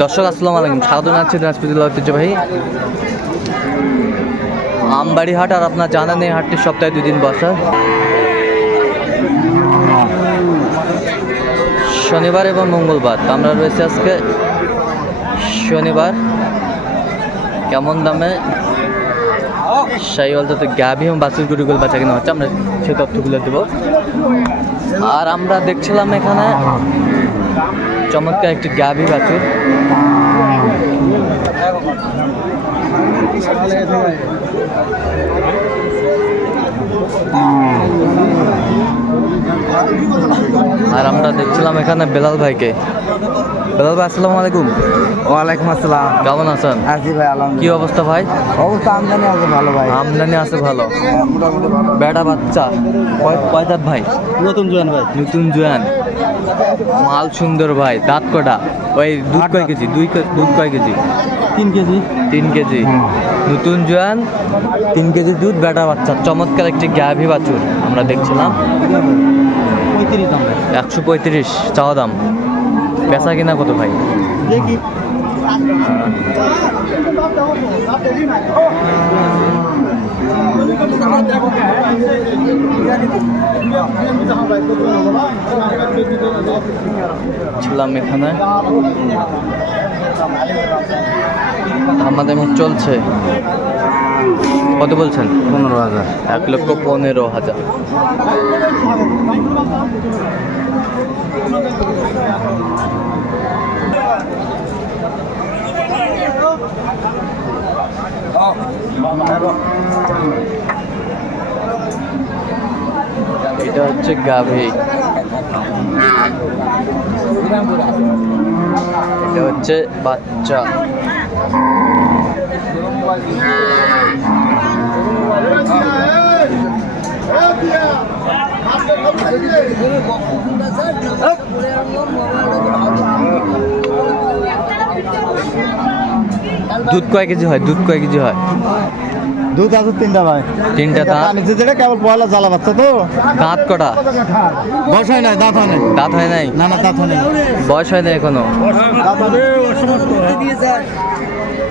দর্শক, আসসালামু আলাইকুম। স্বাগত জানাচ্ছি জেলা ঐতিহ্যবাহী আমবাড়ি হাট আর আপনার জানেন এই হাটটি সপ্তাহে দুই দিন বসে। শনিবার এবং মঙ্গলবার। আমরা রয়েছে আজকে শনিবার। কেমন দামে সেই অল্পতে গাভি এবং বাছুর গরুগুলো বাচ্চা কিনা হচ্ছে, আমরা সেই তথ্যগুলো দেবো। আর আমরা দেখছিলাম এখানে চমৎকার একটি গাভি বাছুর। আর আমরা দেখছিলাম এখানে বেলাল ভাইকে। ভাই আসসালামু আলাইকুম। ওয়ালাইকুম আসসালাম। কেমন আছেন? আছি ভাই আলহামদুলিল্লাহ। কি অবস্থা ভাই? অবস্থা আমদানি আছে ভালো ভাই। আমদানি আছে ভালো। মোটামুটি ভালো বেটা বাচ্চা। কয় দাঁত ভাই? নতুন জোয়ান ভাই। নতুন জোয়ান। মাল সুন্দর ভাই দাঁত কটা? ওই দুধ কয় কেজি? দুই কে- দুধ কয় কেজি? তিন কেজি। তিন কেজি। নতুন জোয়ান তিন কেজি দুধ বেটা বাচ্চা। চমৎকার একটি গ্যাভি বাছুর আমরা দেখছিলাম। পঁয়ত্রিশ দাম একশো পঁয়ত্রিশ চাওয়া দাম। বেচা কিনা কত ভাই? দেখি। ছিলাম এখানে। আমাদের চলছে। কত বলছেন? পনেরো হাজার। এক লক্ষ পনেরো হাজার। এটা হচ্ছে গাভী। এটা হচ্ছে বাচ্চা। দুধ কয় কেজি হয়? দুধ কয় কেজি হয়? দুধ আছে তিনটা ভাই। তিনটা দাঁত? নিচে যেটা কেবল পয়লা জ্বালা বাচ্চা তো। দাঁত কটা? বয়স হয় নাই দাঁত হয় নাই। দাঁত হয় নাই? না না দাঁত হয় নাই। বয়স হয় নাই এখনও?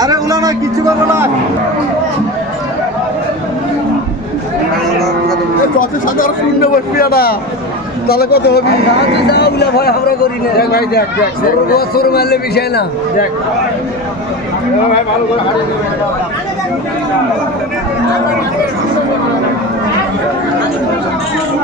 আরে উলা না কিছু করব না। যত সাদা আর শূন্য বসবি না। তাহলে কত হবি? দেখ ভাই দেখ দেখ দেখ ভাই ভালো করে হারিয়ে দেবে ইন্টারনেটে যাক আর বাড়ি ফাটু না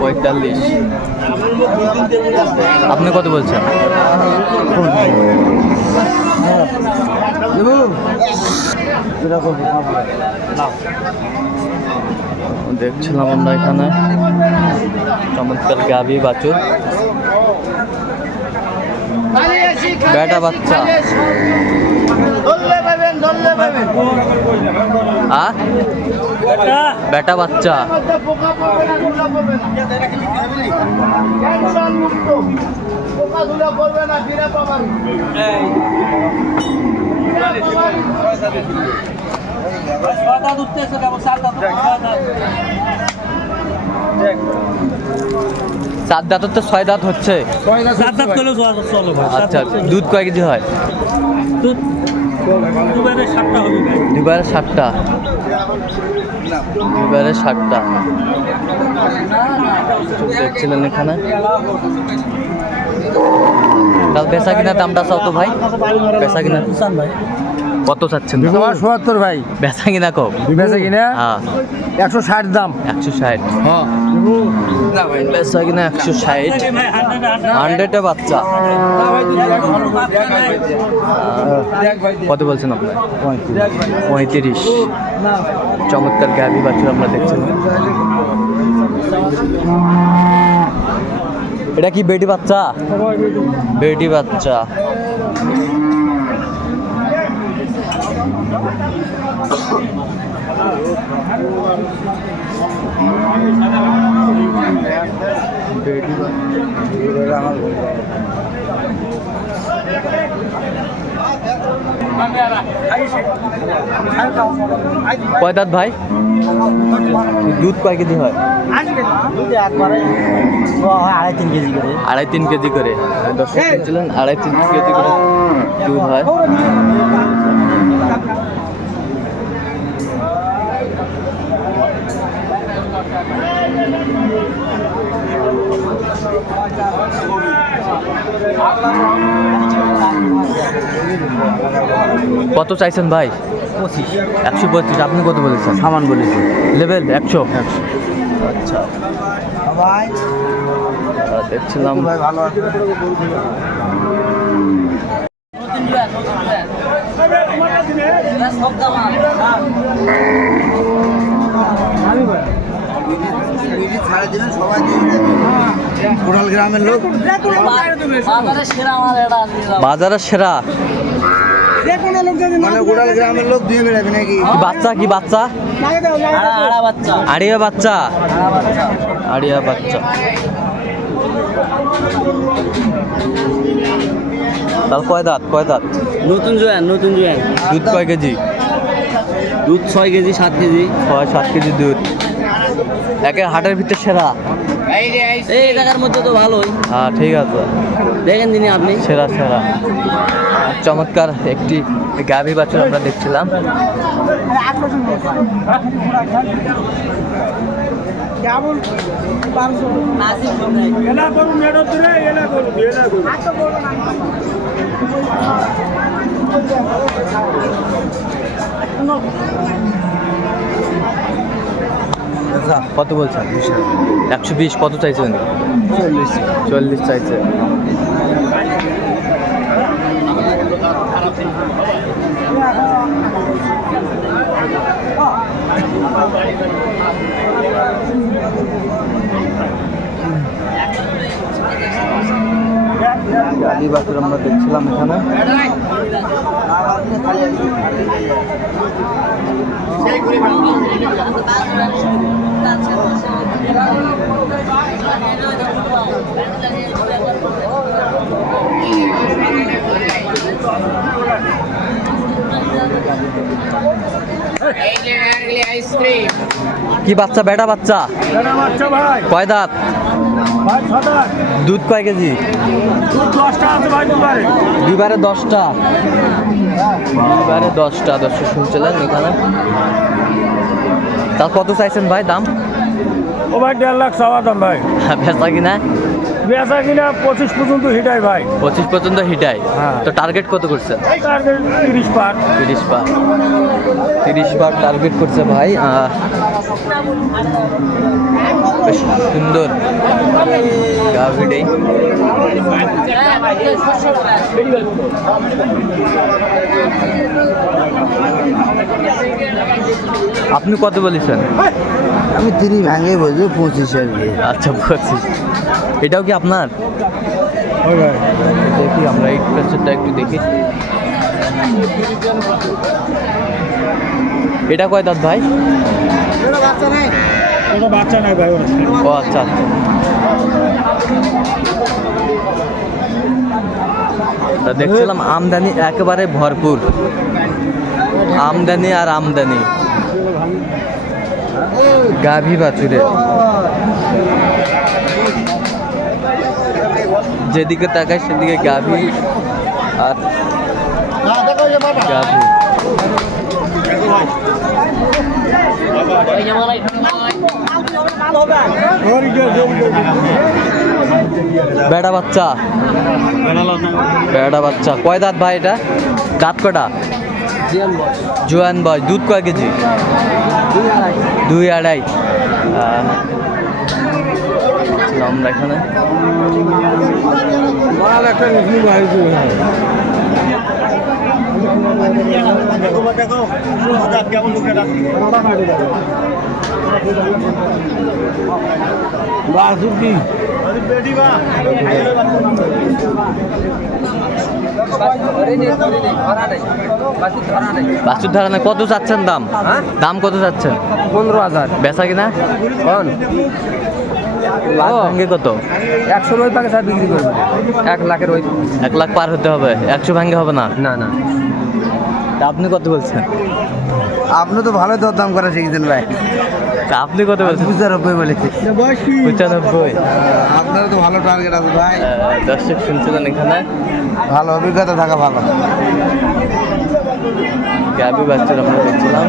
পঁয়তাল্লিশ। আপনি কত বলছেন? দেখছিলাম আমরা এখানে। চমৎকার গাভি বাছুর। বেটা বাচ্চা। বেটা বাচ্চা পোকা পড়বে না ধুলা পড়বে না টেনশন মুক্ত পোকা ধুলা পড়বে না ফিরে পাবেন সাত দাঁত তো ছয় দাঁত হচ্ছে। আচ্ছা দুধ কয় কেজি হয়? দুধ দুবারে সাতটা হবে দুবারে সাতটা। দুবারে সাতটা। দেখছিলেন এখানে? কাল পেশা কিনা দামটা চাও তো ভাই? পেশা কিনা ভাই। কত চাচ্ছেন আমার সোয়াত্তর ভাই। বেচা কিনা কম? বেচা কিনা? হ্যাঁ। একশো ষাট দাম। একশো ষাট। হ্যাঁ। বেচা কিনা একশো ষাট। হান্ড্রেড বাচ্চা। কত বলছেন আপনার পঁয়ত্রিশ। চমৎকার গাভি বাচ্চা আমরা দেখছেন। এটা কি বেটি বাচ্চা? বেটি বাচ্চা। কয় দাঁত ভাই? দুধ কয় কেজি হয়? আড়াই তিন কেজি করে। আড়াই তিন কেজি করে দর্শক শুনছিলেন, আড়াই তিন কেজি করে দুধ হয়। কত চাইছেন ভাই? পঁচিশ একশো পঁচিশ আপনি কত বলেছেন? সামান বলেছি। লেভেল একশো? আচ্ছা। ভাই আহ, দেখছিলাম। ভাই ভালো কোটাল গ্রামের লোক বাজারের সেরা। নাকি কি বাচ্চা? কি বাচ্চা। আড়িয়া বাচ্চা। আড়িয়া বাচ্চা। তাহলে কয় দাঁত কয় দাঁত? নতুন জোয়ান নতুন জোয়ান। দুধ কয় কেজি? দুধ ছয় কেজি সাত কেজি। ছয় সাত কেজি দুধ। একের হাটের ভিতরে সেরা। এই টাকার মধ্যে তো ভালোই। হ্যাঁ ঠিক আছে। দেখেন দিনই আপনি। সেরা সেরা। চমৎকার একটি গাভী বাছুর আমরা দেখছিলাম। কত বলছেন একশো বিশ কত চাইছেন চল্লিশ। চল্লিশ চাইছে। বাছুর আমরা দেখছিলাম এখানে। কি বাচ্চা বেটা বাচ্চা? কয় দাঁত? দুধ কয় কেজি? দুইবারে দশটা দুইবারে দশটা। দশটা শুনছিলেন এখানে। তার কত চাইছেন ভাই দাম? ও ভাই দেড় লাখ সবার দাম ভাই। বেচা কিনা? বেচা কিনা পঁচিশ পর্যন্ত হিটাই ভাই। পঁচিশ পর্যন্ত হিটাই? হ্যাঁ। তো টার্গেট কত টার্গেট তিরিশ পার তিরিশ বার তিরিশ বার টার্গেট করছে ভাই বেশ সুন্দর। গাভিটাই আপনি কত বলেছেন? আমি তিরিশ ভাঙে বলছি পঁচিশ আর কি। আচ্ছা পঁচিশ। এটাও কি আপনার? দেখি আমরা এই প্রেসারটা একটু দেখি। এটা কয় দাঁত ভাই? বাচ্চা নাই ভাই ও আচ্ছা আচ্ছা। তা দেখছিলাম আমদানি একেবারে ভরপুর। আমদানি আর আমদানি। গাভী বাছুরে যেদিকে তাকায় সেদিকে গাভী আর গাভী। বেড়া বাচ্চা। বেড়া বাচ্চা। কয় দাঁত ভাই এটা? দাঁত কটা? জোয়ান বয়স। দুধ কয় কেজি? দুই আড়াই। আমরা এখানে। বাসুকি বাছুর ধারণা কত চাচ্ছেন দাম? দাম কত চাচ্ছেন? পনেরো হাজার। বেচা কিনা? কোন লাখ ভাঙ্গে কত? একশো ওই পাকে স্যার বিক্রি করবে। এক লাখের ওই এক লাখ পার হতে হবে একশো ভাঙ্গে হবে না? না না। তা আপনি কত বলছেন? আপনি তো ভালো দর দাম করা শিখেছেন ভাই। তা আপনি কত বলছেন? পঁচানব্বই বলেছি। পঁচানব্বই। আপনার তো ভালো টার্গেট আছে ভাই। দর্শক শুনছিলেন এখানে? ভালো অভিজ্ঞতা থাকা ভালো। গ্যাবি বাচ্চার আমরা দেখছিলাম।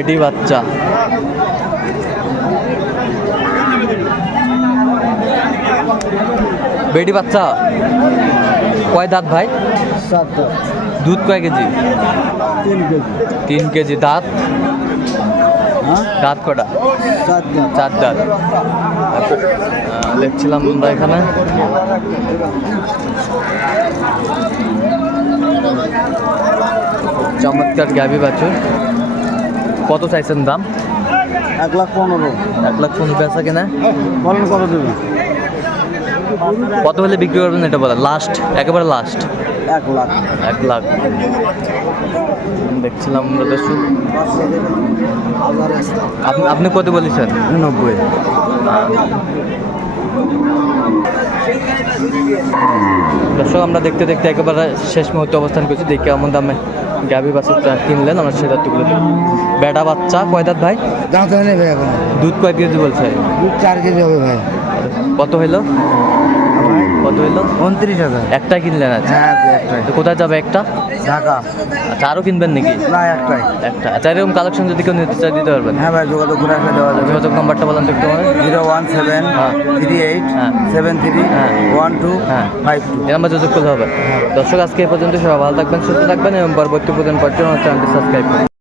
বেডি বাচ্চা। বেডি বাচ্চা? কয় দাঁত ভাই? দুধ কয় কেজি? তিন কেজি। দাঁত। হ্যাঁ? দাঁত কটা? চার দাঁত। দেখছিলাম আমরা এখানে। চমৎকার গাবি বাছুর। কত চাইছেন দাম? এক লাখ পনেরো। এক লাখ পনেরো বেচা কিনা? বলেন কত দেবে কত হলে বিক্রি করবেন এটা বলেন? লাস্ট একেবারে লাস্ট এক লাখ। এক লাখ। দেখছিলাম আপনি কত বলেছেন? নব্বই। দর্শক আমরা দেখতে দেখতে একেবারে শেষ মুহূর্তে অবস্থান করছি। দেখি কেমন দামে গাভি বাছুরটা কিনলেন আমরা সে দাঁতগুলো বেটা বাচ্চা কয় দাঁত ভাই? দাঁত হয়নি ভাই এখন। দুধ কয় কেজি বলছে? দুধ চার কেজি হবে ভাই। কত হইল? কত হইল? উনত্রিশ হাজার। একটা কিনলেন আচ্ছা। হ্যাঁ একটাই। তো কোথায় যাবে একটা? ঢাকা। আচ্ছা আরও কিনবেন নাকি? না একটাই। একটা। আচ্ছা এরকম কালেকশন যদি কেউ নিতে চায় দিতে পারবেন। হ্যাঁ ভাই যোগাযোগ করে আসলে দেওয়া যাবে। যোগাযোগ নাম্বারটা বলেন তো একটু জিরো ওয়ান সেভেন হ্যাঁ। থ্রি এইট হ্যাঁ। সেভেন থ্রি হ্যাঁ। One two. Five two. এই নাম্বার যোগাযোগ করতে হবে। দর্শক আজকে এই পর্যন্ত সবাই ভালো থাকবেন সুস্থ থাকবেন এবং পরবর্তী প্রধান পর্যন্ত চ্যানেলটি সাবস্ক্রাইব করুন।